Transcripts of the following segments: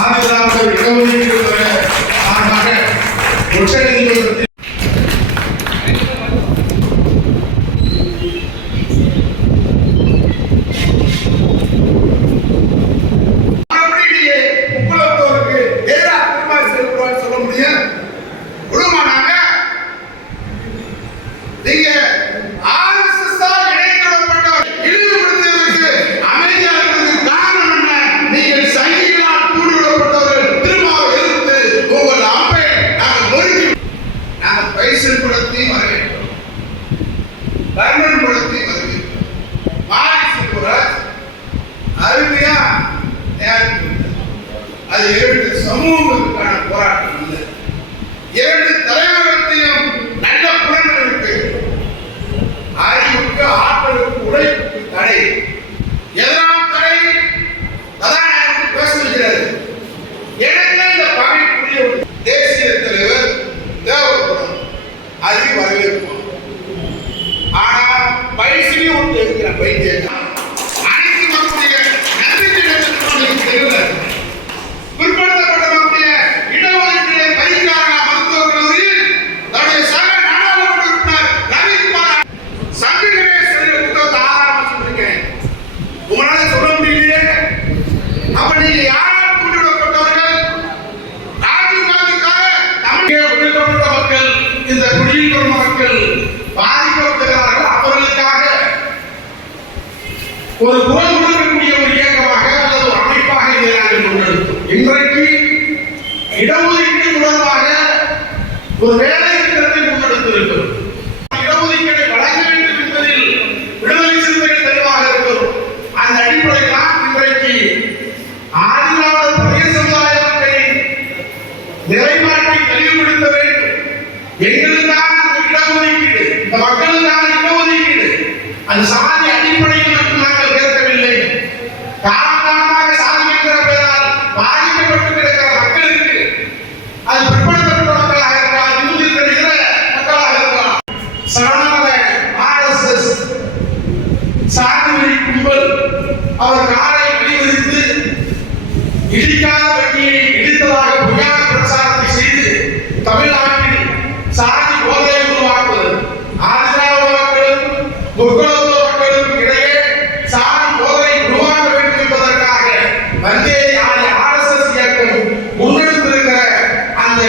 ஆதிராவிடர் இடஒதுக்கீடு சார்பாக உச்சநீதிமன்றத்தில் அருமையா அது இரண்டு சமூகங்களுக்கான போராட்டம் இல்லை. இரண்டு தலைவர்களையும் நல்ல குணங்கள் இருக்கு. அறிவுக்கு, ஆற்றலுக்கு, உழைப்புக்கு தடை. எதனால் தடை? அதான் எனக்கு பேச வைக்கிறது. எனக்கு இந்த பகை புரிய தேசிய தலைவர் தேவபுரம் அறிவு வரவேற்போம். ஆனா பயிற்சியும் ஒன்று இருக்கிற பைத்தியம் இந்த குடியிருக்கும் மக்கள் பாதிக்கப்படுகிறார்கள். அவர்களுக்காக ஒரு குரல் கொடுக்கக்கூடிய ஒரு இயக்கமாக அல்லது ஒரு அமைப்பாக இதை நாங்கள் முன்னெடுத்தோம். இன்றைக்கு இடஒதுக்கீடு தொடர்பாக ஒரு வேலை திட்டத்தை முன்னெடுத்திருக்கிறோம். இடஒதுக்கீட்டை வழங்க வேண்டும் என்பதில் விடுதலை சிறுத்தைகள் தெளிவாக இருக்கிறோம். அந்த அடிப்படையில் தான் இன்றைக்கு ஆதிராவிட பழைய சமுதாய மக்களின் நிலைப்பாட்டை தெளிவுபடுத்த வேண்டும். எங்களுக்கான இடஒதுக்கீடு, இந்த மக்களுக்கான இடஒதுக்கீடு அது சாதி அடிப்படையில் மட்டும் நாங்கள் கேட்கவில்லை. காலகாலமாக சாதி என்கிற பெயரால் பாதிக்கப்பட்டு கிடக்கிற மக்களுக்கு அது பிற்படுத்தப்பட்ட மக்களாக இருக்கலாம், நிமிர்ந்திருக்கிற இதர மக்களாக இருக்கலாம். சரணாக RSS சாதிவெறி கும்பல் அவர் காலை வெளிவரித்து இடிக்காத வண்டியை இடித்ததாக பொய்யான பிரச்சாரத்தை செய்து தமிழ்நாட்டில் சாதி போதையை உருவாக்குவது. ஆதிராவிட மக்களும் முற்களத்துவ மக்களுக்கும் இடையே சாதி போதை உருவாக்க வேண்டும் என்பதற்காக வந்தேரி RSS இயக்கம் முன்னெடுத்திருக்கிற அந்த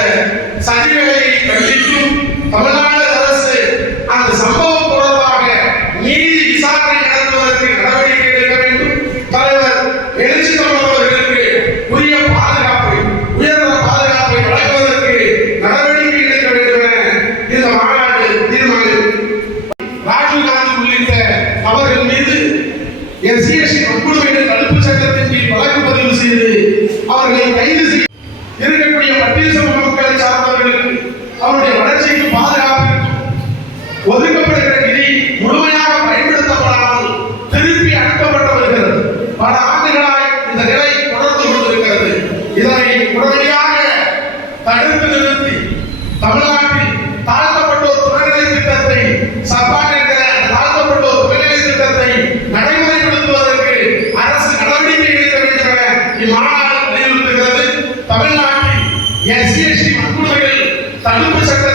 சதிவேலையை கண்டித்தும் தமிழ்நாடு அரசு அந்த சம்பவம் தொடர்பாக நீதி விசாரணை நடத்துவதற்கு நடவடிக்கை எடுக்க வேண்டும். தலைவர் எழுச்சி தமிழர்களுக்கு உரிய பாதுகாப்பை, உயர்ந்த பாதுகாப்பை வழங்குவதற்கு நடவடிக்கை எடுக்க வேண்டும் என இந்த மாநாடு தீர்மானம். ராஜீவ் காந்தி உள்ளிட்ட அவர்கள் மீது SC/ST வன்கொடுமை தடுப்பு சட்டத்தின் கீழ் வழக்கு பதிவு செய்து அவர்களை கைது செய்ய இருக்கக்கூடிய பட்டியல் சமூக மக்களை சார்ந்தவர்களுக்கு அவருடைய வளர்ச்சிக்கு பாதுகாப்பு ஒதுக்கப்படுகிற நிதி முழுமையாக பயன்படுத்தப்படாமல் திருப்பி அனுப்பப்பட்டு வருகிறது. பல ஆண்டுகளாய் இந்த நிலை தொடர்ந்து கொண்டிருக்கிறது. இதனை உடனடியாக தடுத்து நிறுத்தி தமிழ்நாட்டில் தாழ்த்தப்பட்டோர் துணைநிலை திட்டத்தை சப்பாட் என்கிற தாழ்த்தப்பட்டோர் துணைநிலை திட்டத்தை நடைமுறைப்படுத்துவதற்கு அரசு நடவடிக்கை எடுக்க வேண்டும் என இம்மாநாடு வலியுறுத்துகிறது. தமிழ்நாட்டில் SC/ST வன்கொடுமைகள் தடுப்பு சட்ட